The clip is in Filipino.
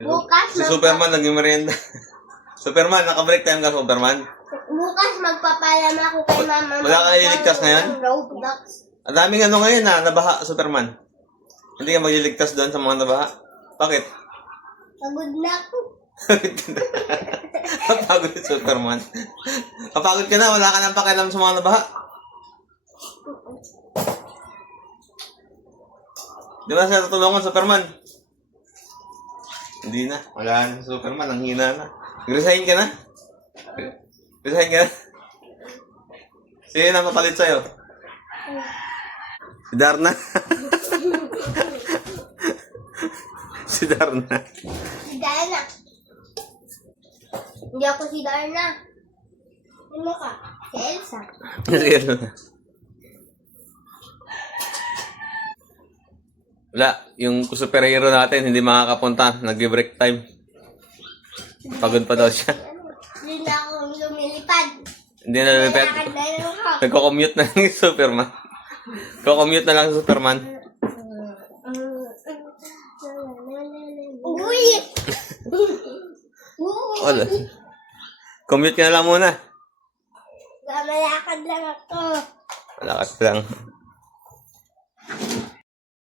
Bukas Si Superman naging merienda. Superman, naka-break time ka, Superman. Bukas magpapalama ako kay mama. Wala kang ililigtas ngayon? Roblox. Ang daming ano ngayon nabaha, Superman. Hindi ka magliligtas doon sa mga nabaha. Bakit? Pagod na ako. Kapagod si Superman. Kapagod ka na, wala ka nang pakialam sa mga nabaha. Di ba siya tutulungan, Superman? Hindi na. Wala na si Superman. Ang hina na. Resign ka na? Resign ka na? Sino na mapalit sa'yo? Si Darna. Si Darna. Si Darna. Hindi ako si Darna. Ano ka? Si Elsa. Si Elsa. Wala, yung superhero natin hindi makakapunta, nag-break time. Pagod pa daw siya. Hindi na ako lumilipad. Hindi na lumipet. Lakad na lang ako. Nagko-commute na lang yung Superman. Nagko-commute na lang yung Superman. Uy! Wala. Commute ka na lang muna. Malakad lang ako. Malakas lang.